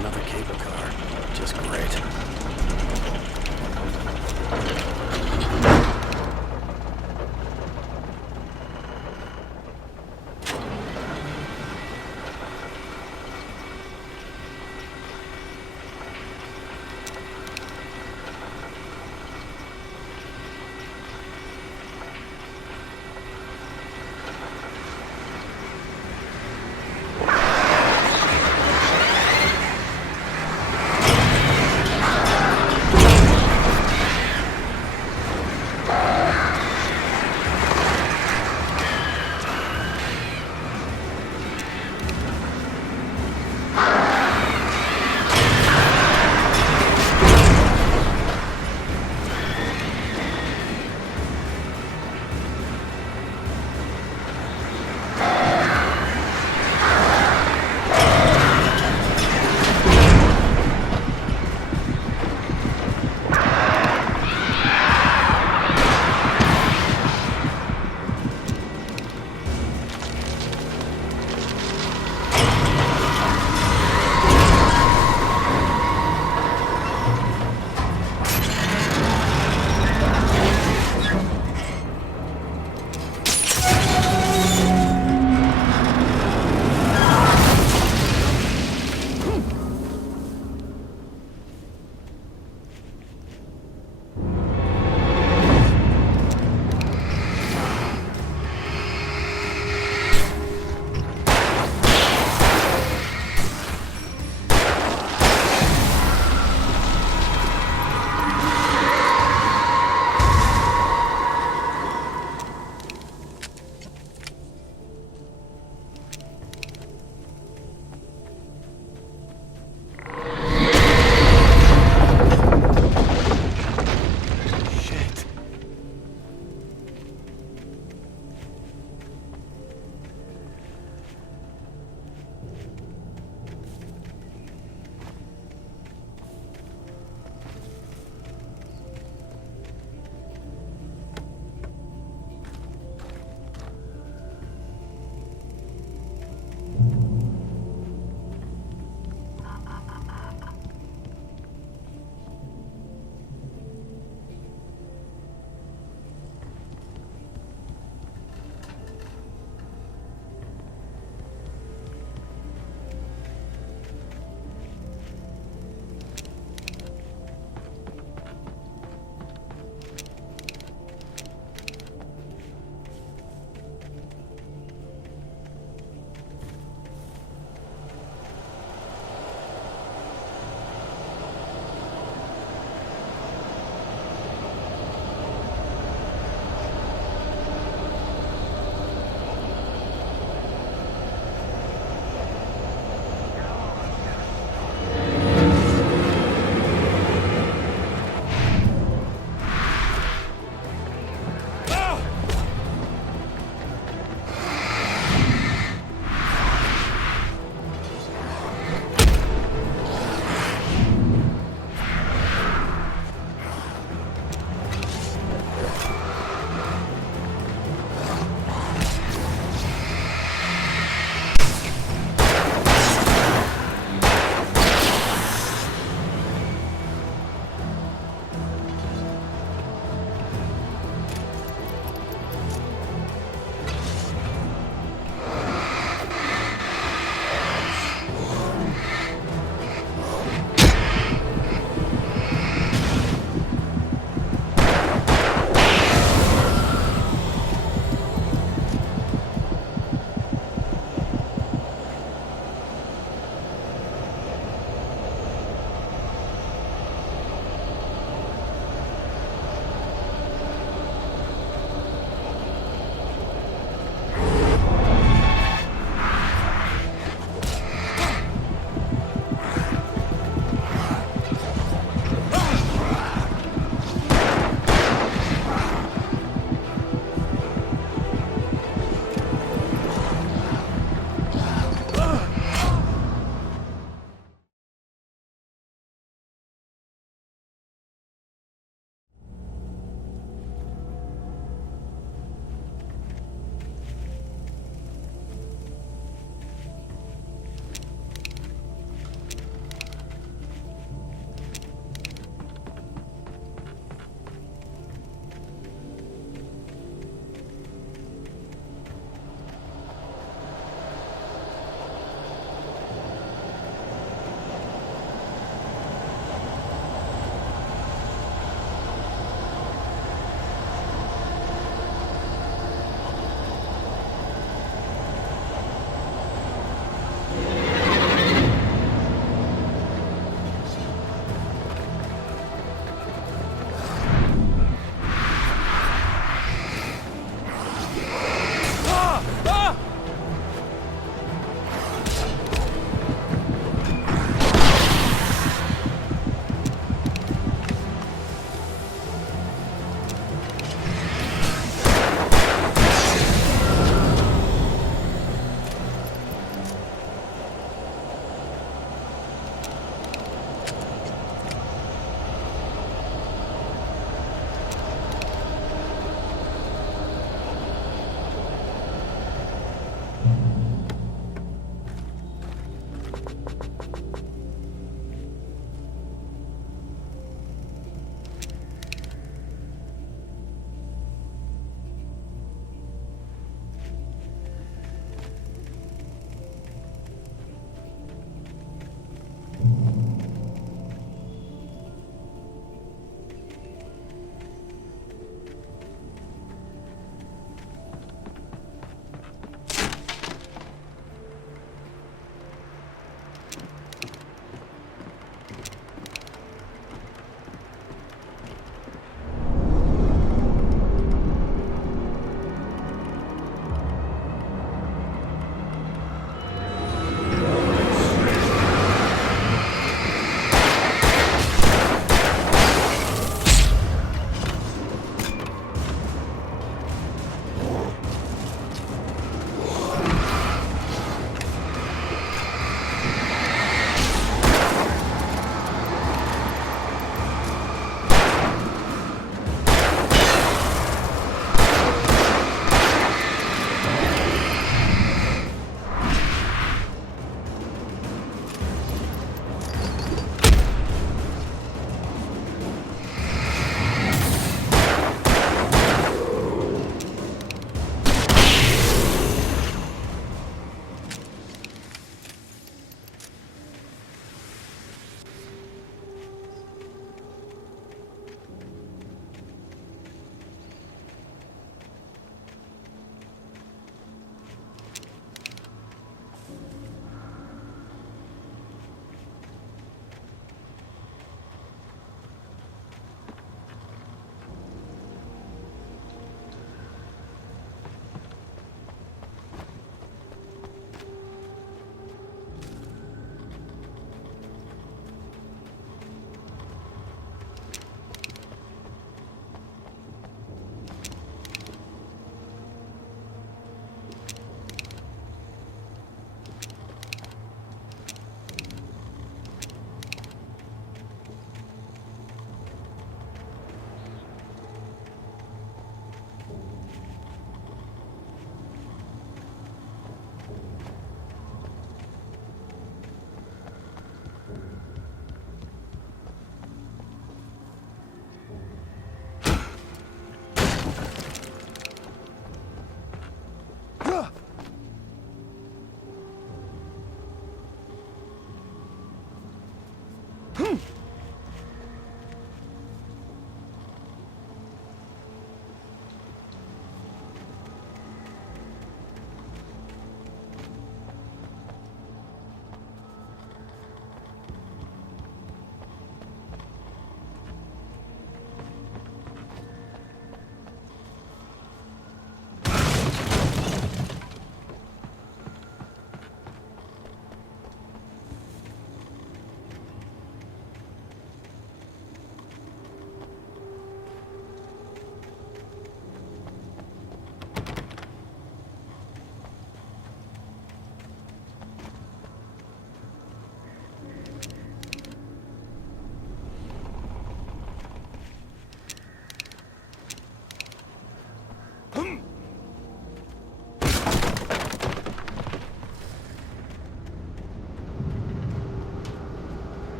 Another cable car. Just great.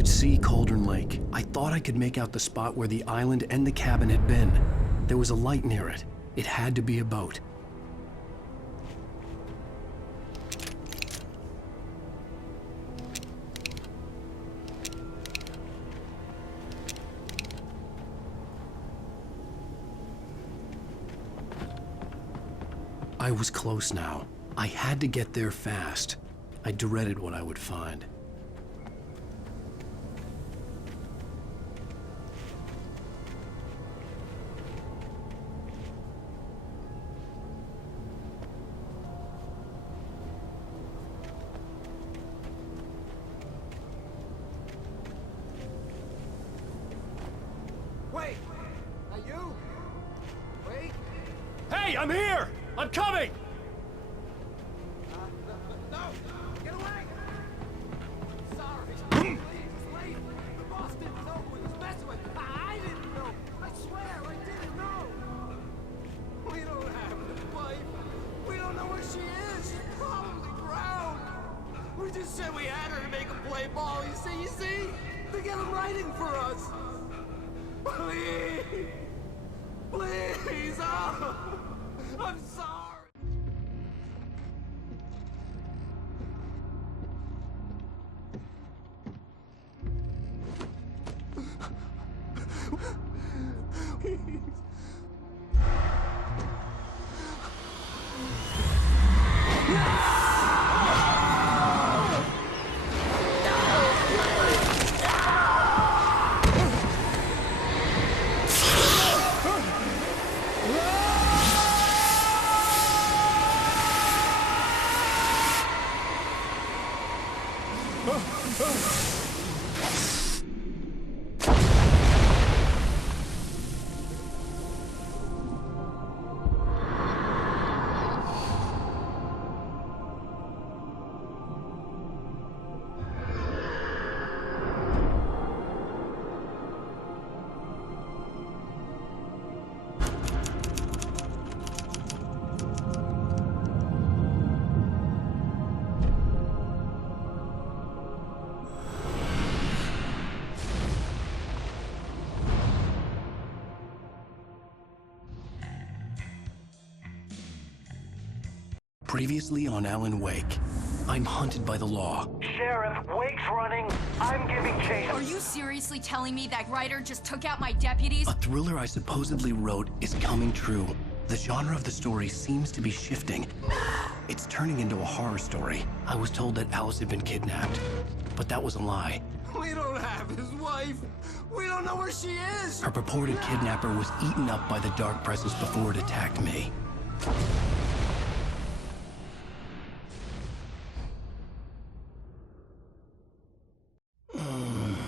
could see Cauldron Lake. I thought I could make out the spot where the island and the cabin had been. There was a light near it. It had to be a boat. I was close now. I had to get there fast. I dreaded what I would find. Wait! Are you? Wait! Hey, I'm here! I'm coming! No! Get away! Sorry. Please, it's late. The boss didn't know who he was messing with. I didn't know. I swear I didn't know. We don't have his wife. We don't know where she is. She's probably drowned. We just said we had her to make him play ball. You see? To get him writing for us. Please! Please! Oh! I'm sorry! Previously on alanwake, I'm hunted by the law. Sheriff, Wake's running. I'm giving chase. Are you seriously telling me that writer just took out my deputies? A thriller I supposedly wrote is coming true. The genre of the story seems to be shifting. It's turning into a horror story. I was told that Alice had been kidnapped, but that was a lie. We don't have his wife. We don't know where she is. Her purported kidnapper was eaten up by the dark presence before it attacked me.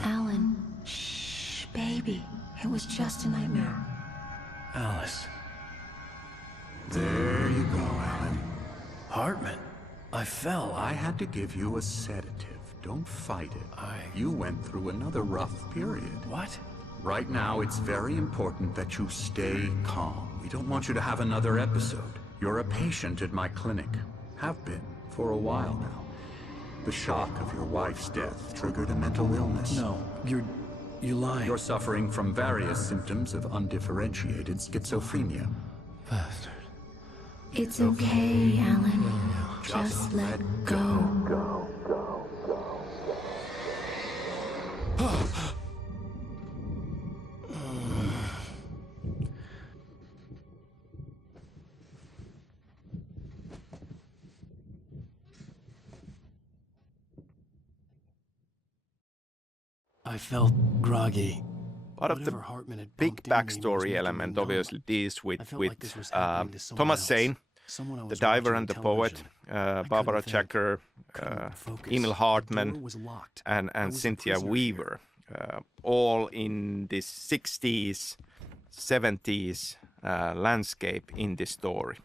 Alan, shh, baby. It was just a nightmare. Alice. There you go, Alan. Hartman. I fell. I had to give you a sedative. Don't fight it. You went through another rough period. What? Right now, it's very important that you stay calm. We don't want you to have another episode. You're a patient at my clinic. Have been for a while now. The shock of your wife's death triggered a mental illness. No, you're lying. You're suffering from various symptoms of undifferentiated schizophrenia. Bastard. It's okay, Alan. Just let go. I felt groggy. Part of the big backstory element obviously deals with Thomas Zane, the diver and the poet, Barbara Jacker, Emil Hartman, and Cynthia Weaver, all in this 60s, 70s landscape in this story.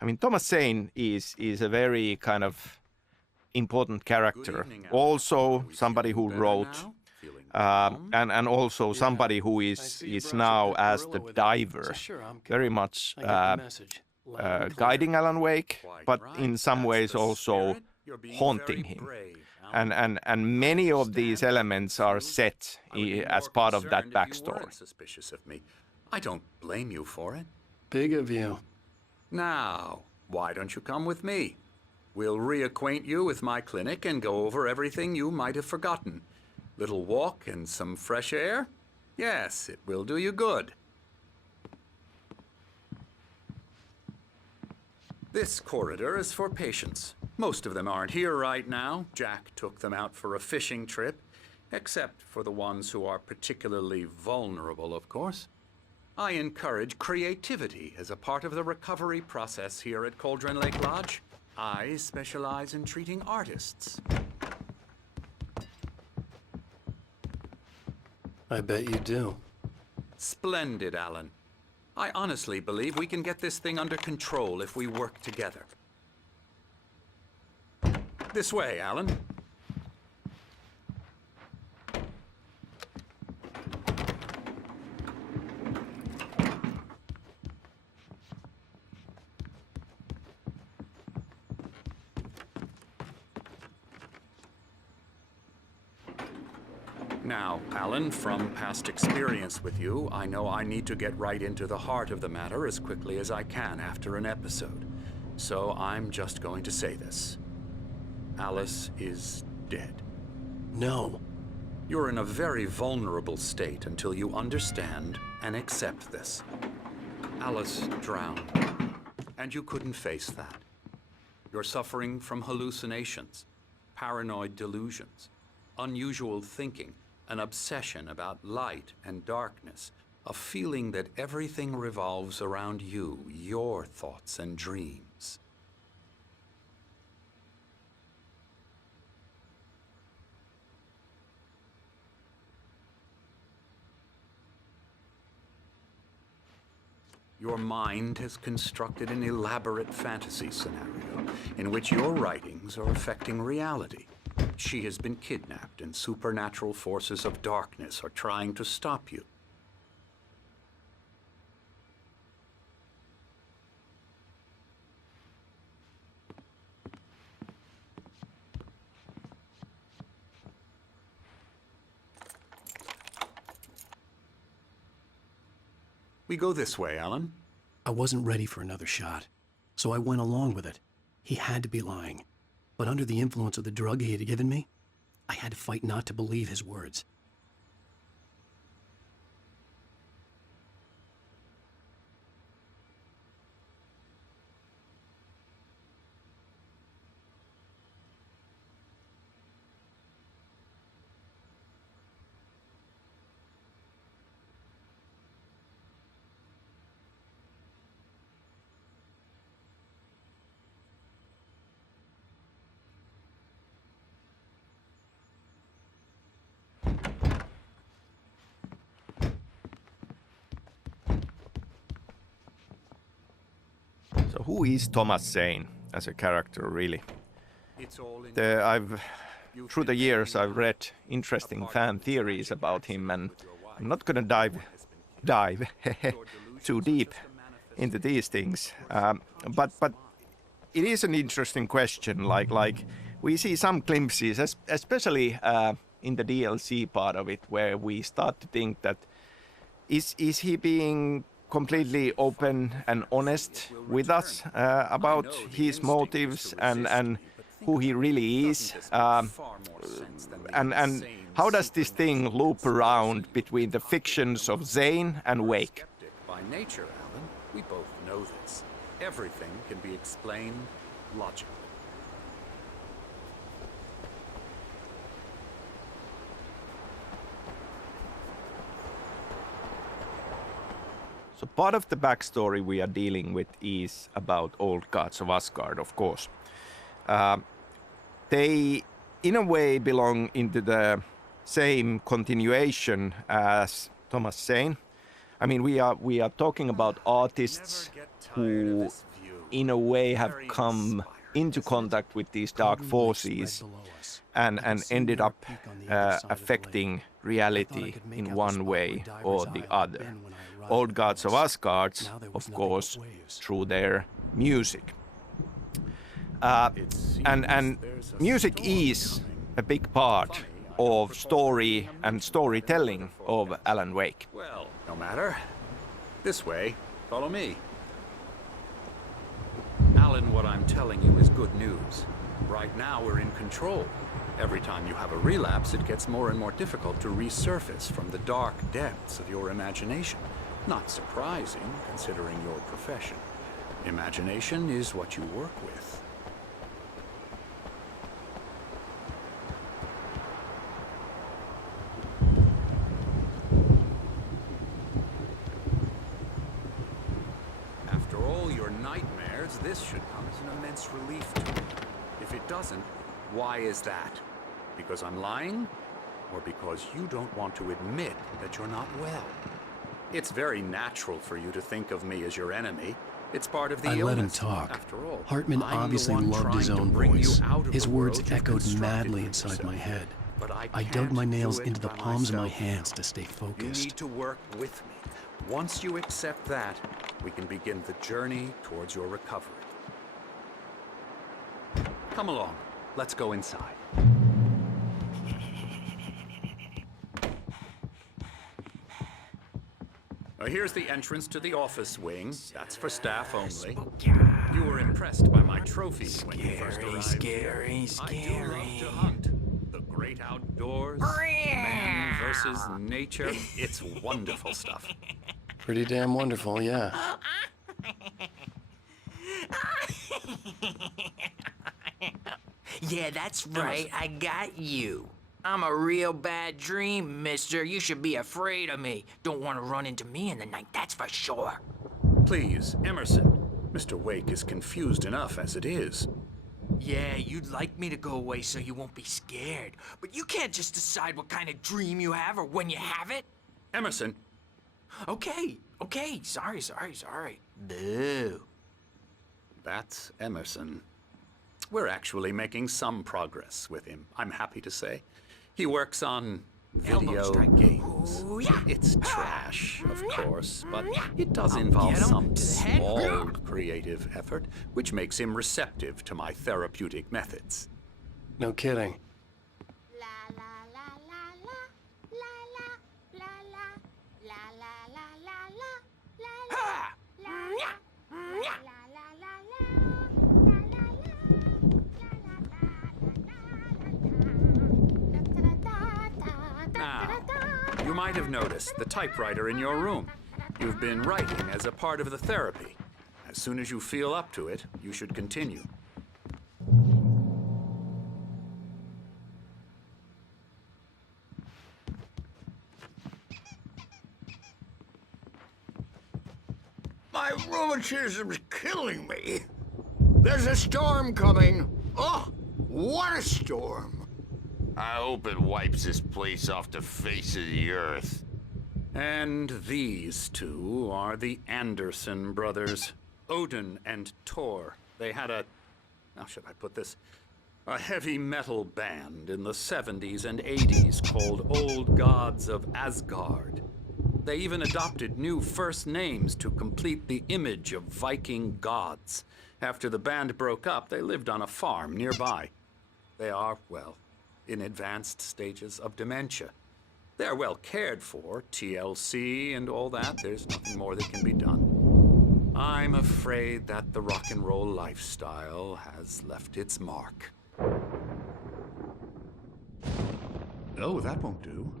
I mean, Thomas Zane is a very kind of important character, also somebody who wrote. And also somebody who is now as the diver, very much guiding Alan Wake, but in some ways also haunting him. And many of these elements are set as part of that backstory. Suspicious of me. I don't blame you for it. Big of you. Now, why don't you come with me? We'll reacquaint you with my clinic and go over everything you might have forgotten. Little walk and some fresh air? Yes, it will do you good. This corridor is for patients. Most of them aren't here right now. Jack took them out for a fishing trip, except for the ones who are particularly vulnerable, of course. I encourage creativity as a part of the recovery process here at Cauldron Lake Lodge. I specialize in treating artists. I bet you do. Splendid, Alan. I honestly believe we can get this thing under control if we work together. This way, Alan. Now, Alan, from past experience with you, I know I need to get right into the heart of the matter as quickly as I can after an episode. So I'm just going to say this. Alice is dead. No. You're in a very vulnerable state until you understand and accept this. Alice drowned, and you couldn't face that. You're suffering from hallucinations, paranoid delusions, unusual thinking, an obsession about light and darkness, a feeling that everything revolves around you, your thoughts and dreams. Your mind has constructed an elaborate fantasy scenario in which your writings are affecting reality. She has been kidnapped and supernatural forces of darkness are trying to stop you. We go this way, Alan. I wasn't ready for another shot, so I went along with it. He had to be lying. But under the influence of the drug he had given me, I had to fight not to believe his words. So who is Thomas Zane as a character, really? Through the years, I've read interesting fan theories about him, and I'm not going to dive too deep into these things. But it is an interesting question. Like we see some glimpses, especially in the DLC part of it, where we start to think that is he being completely open and honest with us about his motives and who he really is, and how does this thing loop around between the fictions of Zane and Wake? By nature, Alan, we both know this. Everything can be explained logically. So part of the backstory we are dealing with is about old gods of Asgard, of course. They, in a way, belong into the same continuation as Thomas Zane. I mean, we are talking about artists who, in a way, have come into contact with these dark forces and ended up affecting reality in one way or the other. Old gods of Asgard, of course, through their music. And music is a big part of story and storytelling of Alan Wake. Well, no matter. This way. Follow me. Alan, what I'm telling you is good news. Right now, we're in control. Every time you have a relapse, it gets more and more difficult to resurface from the dark depths of your imagination. Not surprising, considering your profession. Imagination is what you work with. After all your nightmares, this should come as an immense relief to you. If it doesn't, why is that? Because I'm lying? Or because you don't want to admit that you're not well? It's very natural for you to think of me as your enemy. It's part of the illness. I let him talk. After all, Hartman I'm obviously the one loved his trying to own bring you voice. out of His the words world you've echoed constructed madly for inside yourself. my head. But I dug can't my nails do it into the by palms of my myself. hands to stay You focused. need to work with me. Once you accept that, we can begin the journey towards your recovery. Come along. Let's go inside. Here's the entrance to the office wing. That's for staff only. You were impressed by my trophies when you first arrived. Scary. I do love to hunt. The great outdoors, man versus nature. It's wonderful stuff. Pretty damn wonderful, yeah. Yeah, that's right. I got you. I'm a real bad dream, mister. You should be afraid of me. Don't want to run into me in the night, that's for sure. Please, Emerson. Mr. Wake is confused enough as it is. Yeah, you'd like me to go away so you won't be scared. But you can't just decide what kind of dream you have or when you have it. Emerson. Okay. Sorry. Boo. That's Emerson. We're actually making some progress with him, I'm happy to say. He works on video games. Ooh, yeah. It's trash, of course, but it does involve get him some to the head. small creative effort, which makes him receptive to my therapeutic methods. No kidding. Now, you might have noticed the typewriter in your room. You've been writing as a part of the therapy. As soon as you feel up to it, you should continue. My rheumatism's killing me. There's a storm coming. Oh, what a storm. I hope it wipes this place off the face of the earth. And these two are the Anderson brothers, Odin and Thor. They had how should I put this? A heavy metal band in the 70s and 80s called Old Gods of Asgard. They even adopted new first names to complete the image of Viking gods. After the band broke up, they lived on a farm nearby. They are, well, in advanced stages of dementia. They're well cared for, TLC and all that. There's nothing more that can be done. I'm afraid that the rock and roll lifestyle has left its mark. Oh, that won't do.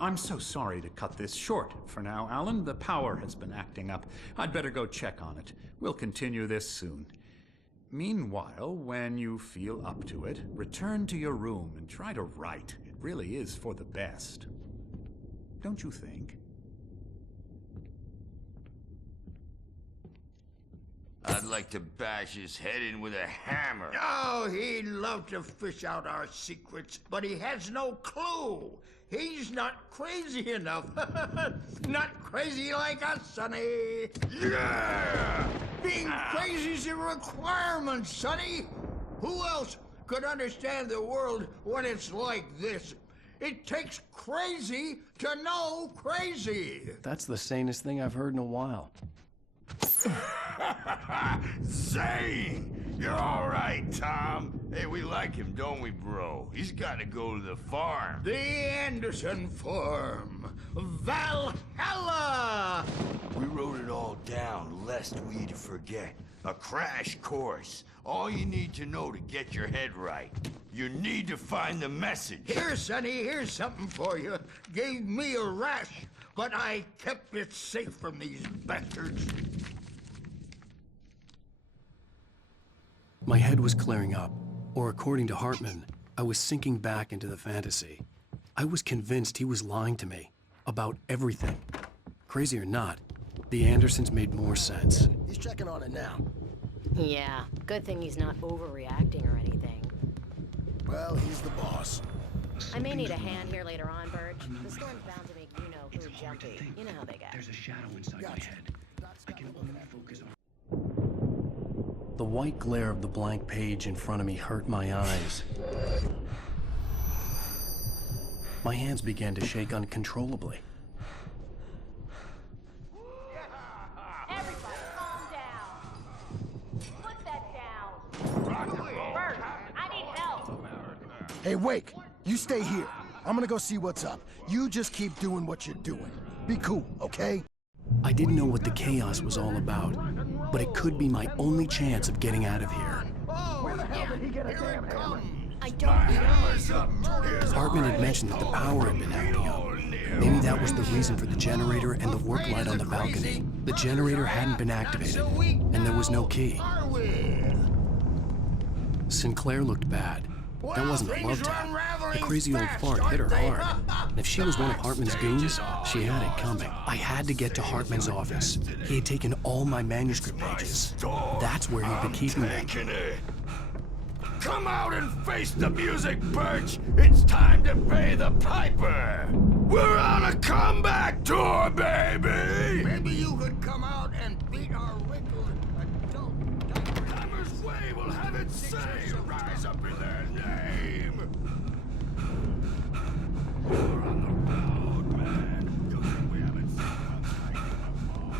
I'm so sorry to cut this short for now, Alan. The power has been acting up. I'd better go check on it. We'll continue this soon. Meanwhile, when you feel up to it, return to your room and try to write. It really is for the best. Don't you think? I'd like to bash his head in with a hammer. Oh, he'd love to fish out our secrets, but he has no clue. He's not crazy enough. Not crazy like us, Sonny. Yeah! Being crazy's a requirement, Sonny. Who else could understand the world when it's like this? It takes crazy to know crazy. That's the sanest thing I've heard in a while. Zane! You're all right, Tom. Hey, we like him, don't we, bro? He's got to go to the farm. The Anderson Farm. Valhalla! We wrote it all down, lest we'd forget. A crash course. All you need to know to get your head right. You need to find the message. Here, Sonny, here's something for you. Gave me a rash, but I kept it safe from these bastards. My head was clearing up, or according to Hartman, I was sinking back into the fantasy. I was convinced he was lying to me about everything. Crazy or not, the Andersons made more sense. He's checking on it now. Yeah, good thing he's not overreacting or anything. Well, he's the boss. I may need a hand here later on, Birch. The storm's bound to make you-know-who jumpy. You know how they get. There's a shadow inside my head. I can only focus on... The white glare of the blank page in front of me hurt my eyes. My hands began to shake uncontrollably. Everybody, calm down. Put that down. Bert, I need help. Hey, Wake, you stay here. I'm gonna go see what's up. You just keep doing what you're doing. Be cool, okay? I didn't know what the chaos was all about, but it could be my only chance of getting out of here. Where the hell did he get a damn hammer? I don't know. Hartman had mentioned that the power had been acting up. Maybe that was the reason for the generator and the work light on the balcony. The generator hadn't been activated, and there was no key. Sinclair looked bad. That wasn't a love tap. The crazy old fart hit her hard. And if she was one of Hartman's goons, she had it coming. I had to get to Hartman's office. He had taken all my manuscript pages. That's where he'd been keeping them. Come out and face the music, Birch! It's time to pay the piper! We're on a comeback tour, baby! Maybe you could come out and beat our wrinkled adult. Hammer's Way will have it say rise up in their name! We're on the road, man. You think we haven't seen one thing before?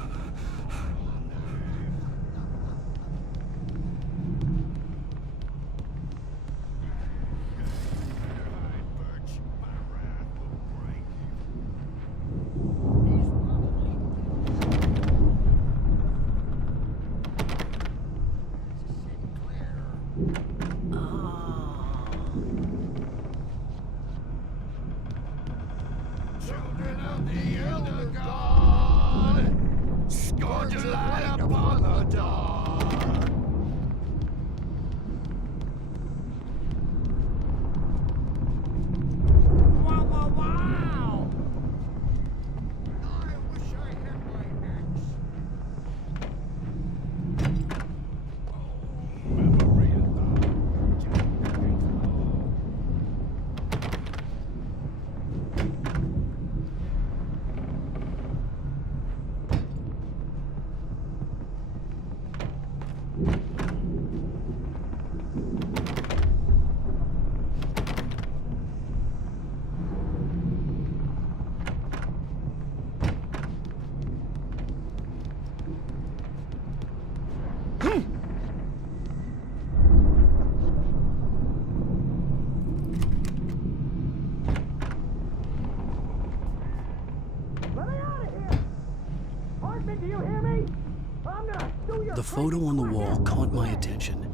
Children of the Elder God, scourge a light upon the dark. Wow, wow, wow! I wish I had my axe. The photo on the wall caught my attention.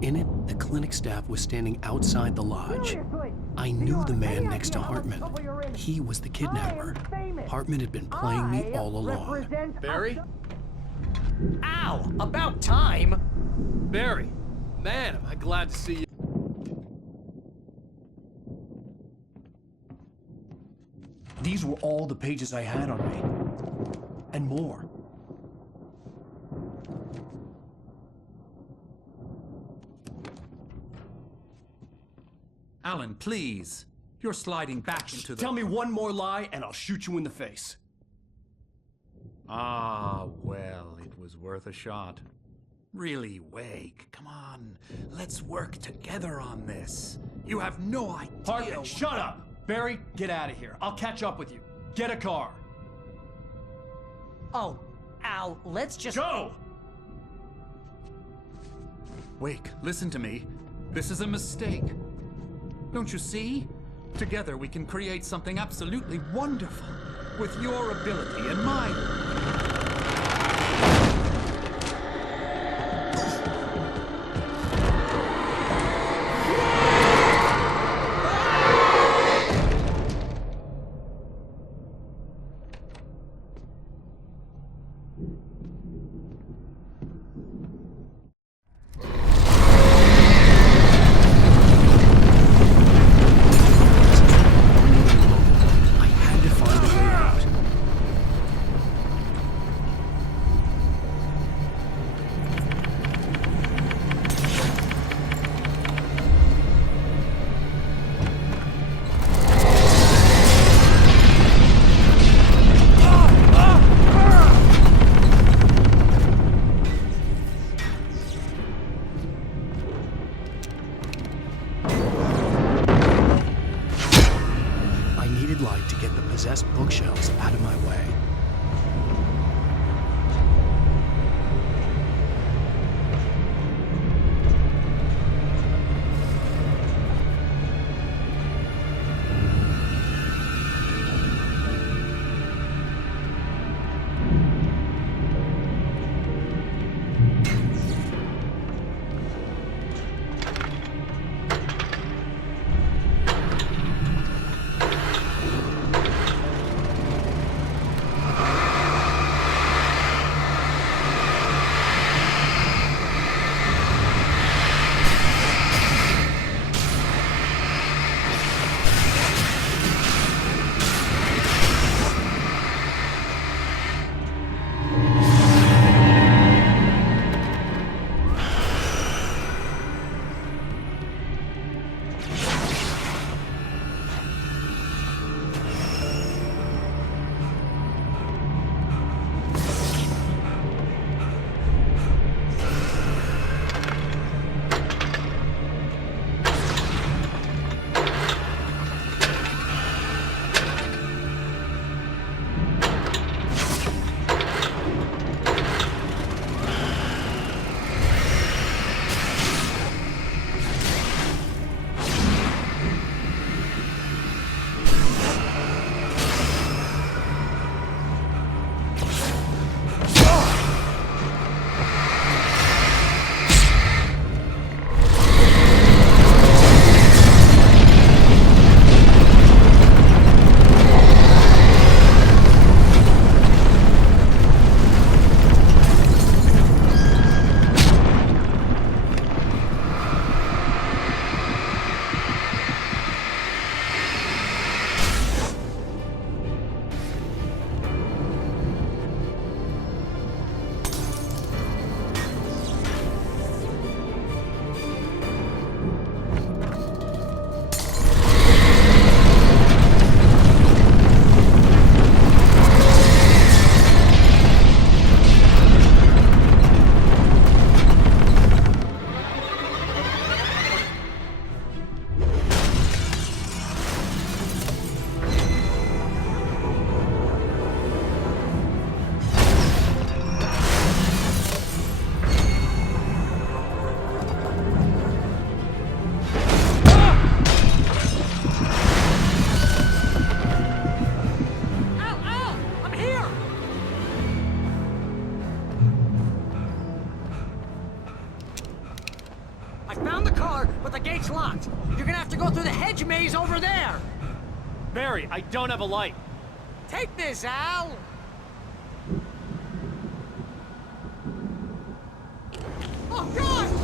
In it, the clinic staff was standing outside the lodge. I knew the man next to Hartman. He was the kidnapper. Hartman had been playing me all along. Barry? Ow! About time! Barry, man, am I glad to see you. These were all the pages I had on me. And more. Alan, please. You're sliding back into the... Tell me one more lie and I'll shoot you in the face. Ah, well, it was worth a shot. Really, Wake, come on. Let's work together on this. You have no idea... Hartman, shut up! Barry, get out of here. I'll catch up with you. Get a car. Oh, Al, let's just... Go! Wake, listen to me. This is a mistake. Don't you see? Together we can create something absolutely wonderful. With your ability and mine. Light to get the possessed bookshelves out of my way. gate's locked. You're gonna have to go through the hedge maze over there. Barry, I don't have a light. Take this, Al. Oh, God!